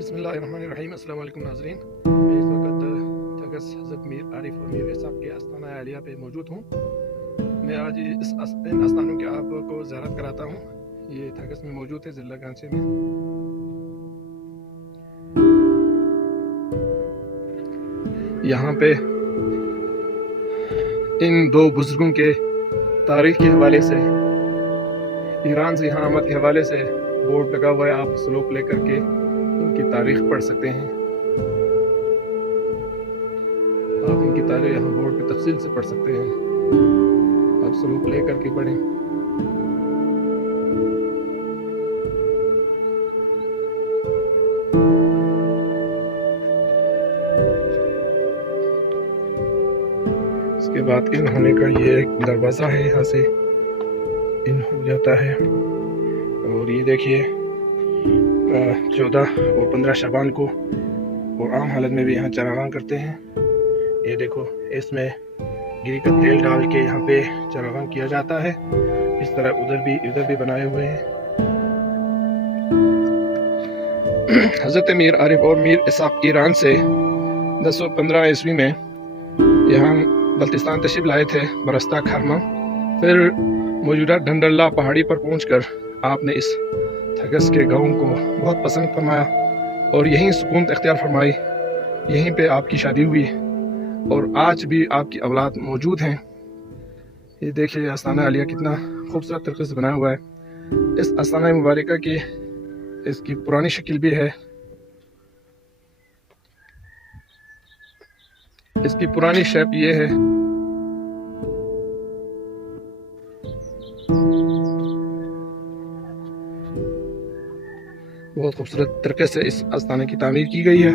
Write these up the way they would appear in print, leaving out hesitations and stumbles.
बिस्मिल्लाहिर्रहमानिर्रहीम। अस्सलाम वालेकुम नाज़रीन। मैं इस वक्त थगस हज़रत मीर आरिफ और मीर इसाक़ के आस्ताना आलिया पे मौजूद हूँ। मैं आज इन आस्थानों के आपको ज़ियारत कराता हूँ। ये थगस में मौजूद है, ज़िला गांचे में। यहाँ पे इन दो बुजुर्गों के तारीख के हवाले से, ईरान से यहाँ आमद के हवाले से बोर्ड लगा हुआ है। आप स्लोप लेकर के इनकी तारीख पढ़ सकते हैं। आप इनकी तारीख यहाँ बोर्ड पे तफसील से पढ़ सकते हैं। आप स्लोप लेकर के पढ़ें। इसके बाद इन होने का ये एक दरवाज़ा है, यहाँ से इन हो जाता है। और ये देखिए 14 और 15 शबान को और आम हालत में भी यहाँ चरागाह करते हैं। ये देखो, इसमें गिरी का तेल डाल के यहाँ पे चरागाह किया जाता है। इस तरह इधर भी बनाए हुए हैं। हज़रत मीर आरिफ और मीर इसाक़ ईरान से 1015 ईस्वी में यहाँ बल्तिस्तान तशरीफ लाए थे, बरस्ता खरमा। फिर मौजूदा डंडल्ला पहाड़ी पर पहुंचकर आपने इस थगस के गाँव को बहुत पसंद फरमाया और यहीं सुकून इख्तियार फरमाई। यहीं पे आपकी शादी हुई और आज भी आपकी औलाद मौजूद हैं। ये देखिए आस्ताना आलिया कितना खूबसूरत तरीके से बनाया हुआ है। इस आस्ताना मुबारका की इसकी पुरानी शक्ल भी है। इसकी पुरानी शेप ये है। बहुत खूबसूरत तरीके से इस आस्ताने की तामीर की गई है।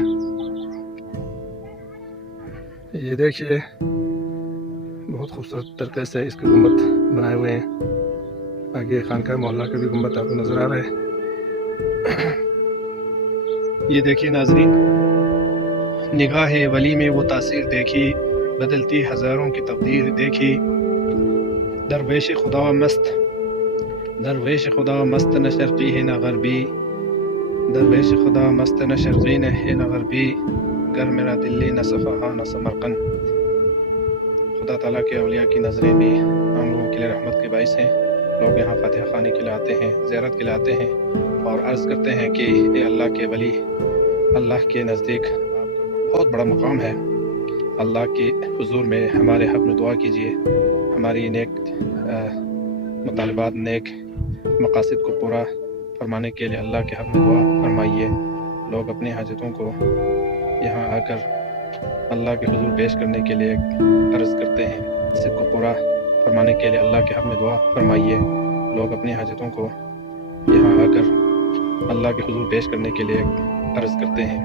ये देखिए, बहुत खूबसूरत तरीके से इसके गुंबद बनाए हुए हैं। आगे खानका मोहल्ला का भी गुंबद आपको नजर आ रहा है। ये देखिए नाजरीन, निगाह वली में वो तासीर देखी, बदलती हजारों की तकदीर देखी। दरवेश खुदा मस्त न शर्की है न गरबी, दरवेश खुदा मस्त न शर्की है न गरबी, गर मेरा दिल्ली न सफ़हा न समरकंद। खुदा ताला के औलिया की नज़रें भी हम लोगों के लिए रहमत के बाइस हैं। लोग यहाँ फातिहा खाने के लिए आते हैं, ज़ियारत के लिए आते हैं और अर्ज़ करते हैं कि ये अल्लाह के वली, अल्लाह के नज़दीक आपका बहुत बड़ा मकाम है। अल्लाह के हुजूर में हमारे हक़ में दुआ कीजिए। हमारी नेक मुतालबात, नेक मकासद को पूरा फरमाने के लिए अल्लाह के हक़ में दुआ फरमाइए। लोग अपनी हाजतों को यहाँ आकर अल्लाह के हुजूर पेश करने के लिए अर्ज़ करते हैं। मकसद को पूरा फरमाने के लिए अल्लाह के हक़ में दुआ फरमाइए। लोग अपनी हाजतों को यहाँ आकर अल्लाह के हुजूर पेश करने के लिए अर्ज़ करते हैं।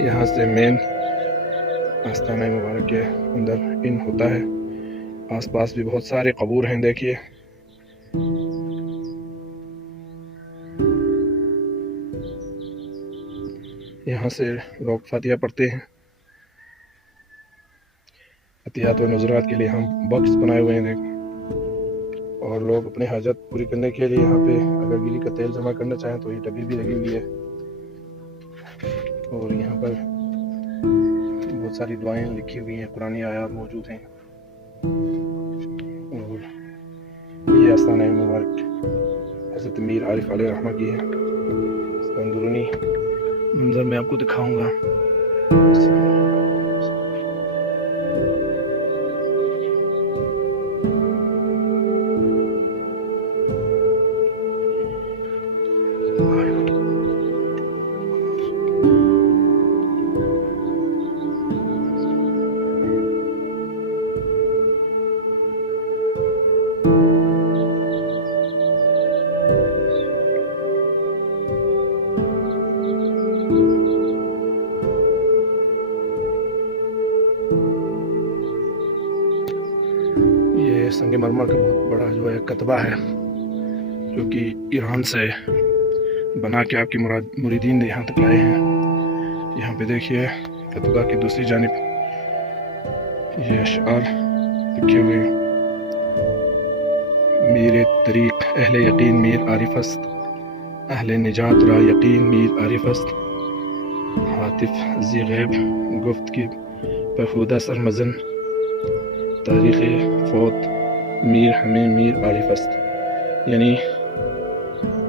यहाँ से मेन आस्ताना मुबारक के अंदर इन होता है। आसपास भी बहुत सारे कबूर हैं। देखिए, यहाँ से लोग फातिहा पढ़ते हैं। अतियात व नुज़रात के लिए हम बॉक्स बनाए हुए हैं। और लोग अपने हाजत पूरी करने के लिए यहाँ पे अगर गिरी का तेल जमा करना चाहें तो ये डब्बी भी लगी हुई है। और यहाँ पर बहुत सारी दुआएं लिखी हुई हैं, पुरानी आयात मौजूद हैं। और ये आस्ताना मुबारक हज़रत मीर आरिफ अलैहि रहमा की है। इसका अंदरूनी मंजर मैं आपको दिखाऊंगा। संगमरमर का बहुत बड़ा जो है कतबा है, जो कि ईरान से बना के आपकी मुरीदीन ने यहाँ तक लाए हैं। यहाँ पे देखिए कतबा की दूसरी जानिब ये अशआर लिखे हुए हैं। میر طریق اہل یقین میر عارف است، اہل نجات را یقین میر عارف است، حاطف ذی غیب گفت کی فرخودہ سرمزن، تاریخ فوت میر ہمیں میر عارف است. یعنی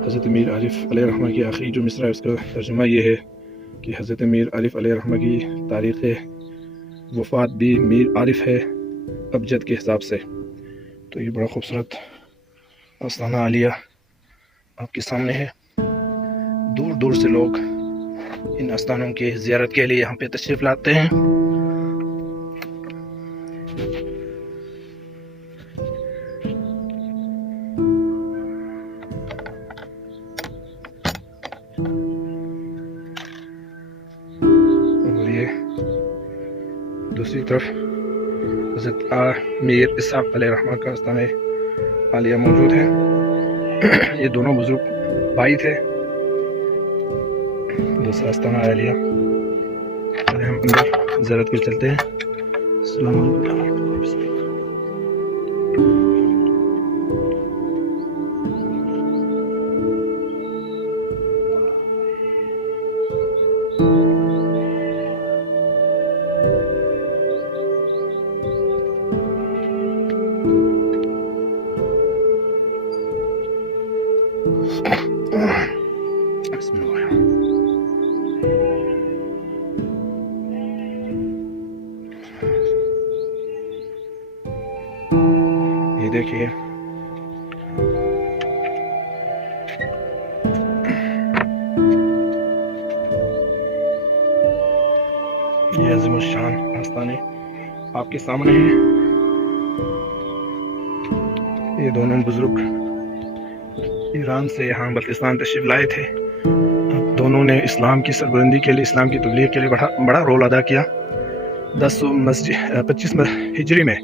حضرت میر عارف علیہ رحمہ کی آخری جو مصرع ہے اس کا ترجمہ یہ ہے کہ حضرت میر عارف علیہ رحمہ کی تاریخ وفات بھی میر عارف ہے ابجد کے حساب سے. تو یہ بڑا خوبصورت آستانہ عالیہ آپ کے سامنے ہے. دور دور سے لوگ ان آستانوں کی زیارت کے لیے یہاں پہ تشریف لاتے ہیں. اور یہ دوسری طرف حضرت میر اسحاق علیہ رحمہ کا آستانہ عالیہ موجود ہے. یہ دونوں بزرگ بھائی تھے. دوسرا آستانہ عالیہ ہم اندر زیارت کے چلتے ہیں. السلام علیکم. بسم اللہ. یہ دیکھیے یہ عظیم الشان آستانے آپ کے سامنے ہیں. یہ دونوں بزرگ ایران سے یہاں بلتستان تشریف لائے تھے. دونوں نے اسلام کی سربلندی کے لیے، اسلام کی تبلیغ کے لیے بڑا رول ادا کیا. 1025 ہجری میں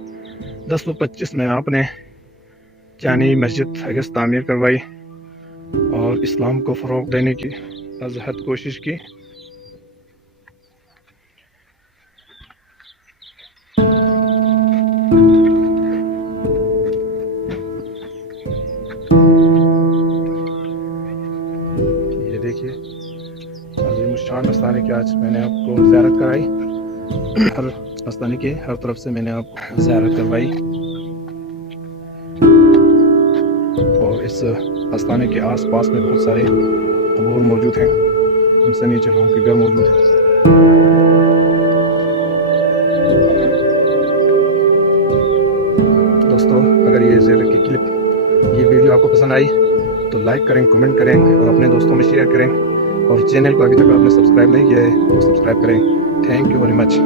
1025 میں آپ نے جانی مسجد اگست تعمیر کروائی اور اسلام کو فروغ دینے کی از حد کوشش کی. یہ دیکھیے عظیم الشان آستانے کی آج میں نے آپ کو زیارت کرائی. ہر آستانے کے ہر طرف سے میں نے آپ کو زیارت کروائی. اور اس آستانے کے آس پاس میں بہت سارے قبور موجود ہیں. ان سے نیچے لوگوں کے گھر موجود ہیں. دوستو اگر یہ زیارت کی کلپ، یہ ویڈیو آپ کو پسند آئی تو لائک کریں، کمنٹ کریں اور اپنے دوستوں میں شیئر کریں. اور چینل کو ابھی تک آپ نے سبسکرائب نہیں کیا ہے تو سبسکرائب کریں. Thank you very much.